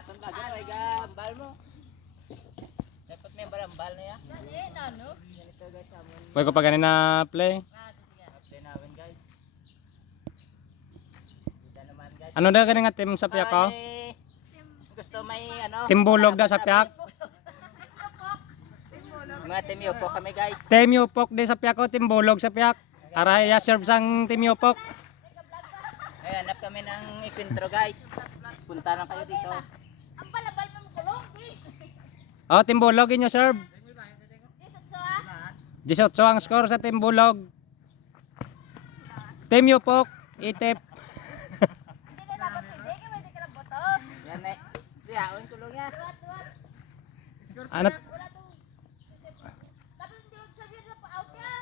Aton lagi ay gambal mo. Dapat may barambal na ya. Ano? Ganito guys, amon. Pwede ko pa ganun na play. Play namin guys. Kita naman guys. Ano na ganun nga team sa piyak ko? Gusto may ano? Timbulog da sa piyak. Mga team po kami guys. Team Yupok di sa piyak ko, timbulog sa piyak. Aray, serve sang team Yupok. Ay, hanap kami ng ikwentro guys. Punta lang kayo dito. Ang balabal mo kulong. Oh, timbulog inyo serve. 18 ang score sa timbulog. Team Yupok, itip. Hindi na dapat hindi ka may ka boto. Yan eh. Diyaon kulong ya. Ano? Wala to. Tapos hindi ko sabi na pa out ya.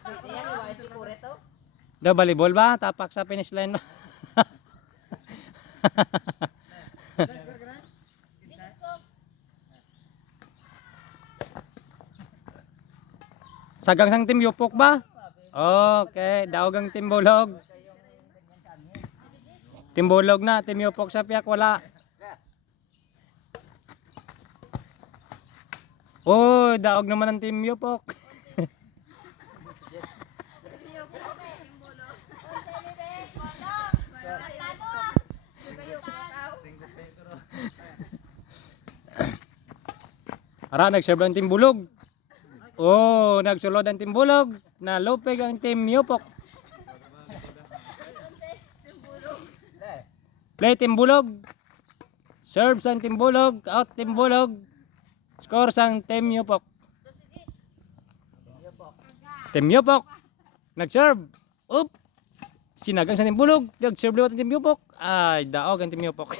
Hindi yan, iwain si Pure to. Daw volleyball ba? Tapak sa finish line ba? Sagang sang team Yupok ba? Okay, daog ang team Bulog. Team Bulog na, team Yupok sa piyak wala. Oh, daog naman ang team Yupok. Ara, nag-serve ang team Bulog. Oh, nagsulod ang team Bulog. Nalupig ang team Yupok. Play team Bulog. Serve sang team Bulog. Out team Bulog. Score sang team Yupok. Team Yupok. Nag-serve. Up. Sinagang sa team Bulog. Nag-serve liwat ang team Yupok. Ay, daog ang team Yupok.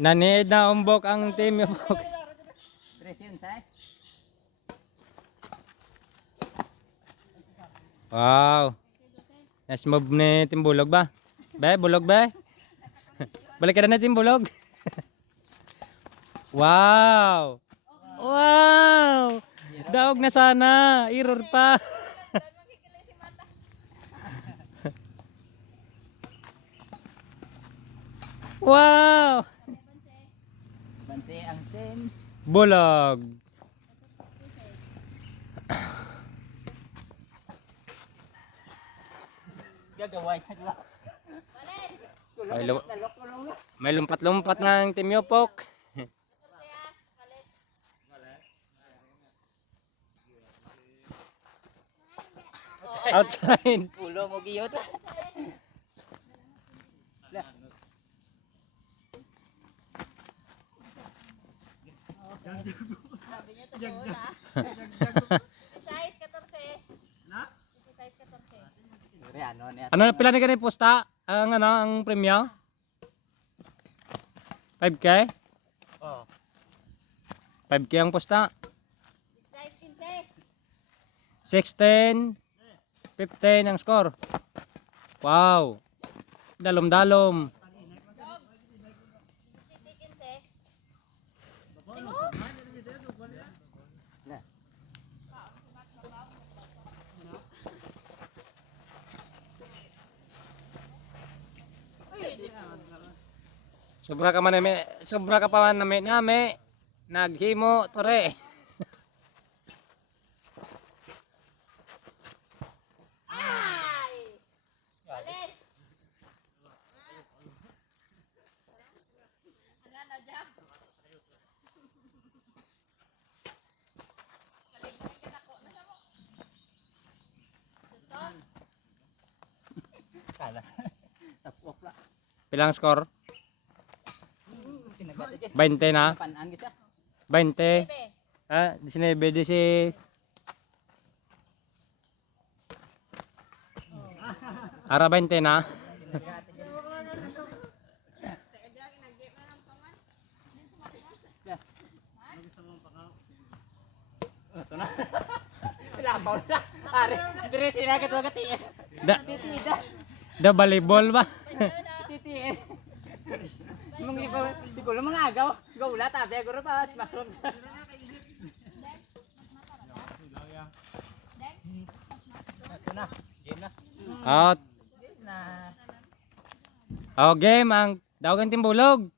Naniid na umbok ang team Yupok. Presyon say. Wow. Nice move ni team Bulog ba? Be, Bulog be. Balik ka na team Bulog. Wow. Wow. Daog na sana. Error pa. Wow. Bante ang ten. Bulog. Gagaway na. May lumpat-lumpat ng team Yupok. Outside. Ulo mo giyot. Sabi niya totoo na. Size 14. Na? Size 14. Ano niya? Ano na pila ni kanay posta? Ang ano, ang premyo? 5K? Oh. 5K ang posta. Size 15. 16, 15 ang score. Wow. Dalom-dalom. City 15. Sobra ka pa man nami. Naghimo tore. Ay! Alis! Ano na dyan? Kala. Tapok la. Pilang score? Sinagat aja. 20 na. Panaan kita. 20. Ah, 19, 16. Ara 20 na. Ito na. Labaw na. Ari, dire sinagat wag tiyan. Da, Titida. da volleyball ba? Titiin. Mga iba, siguro mga agaw. Gawla tabi aguro pa masron. Out. Na. Oh, game ang dawagan timbulog.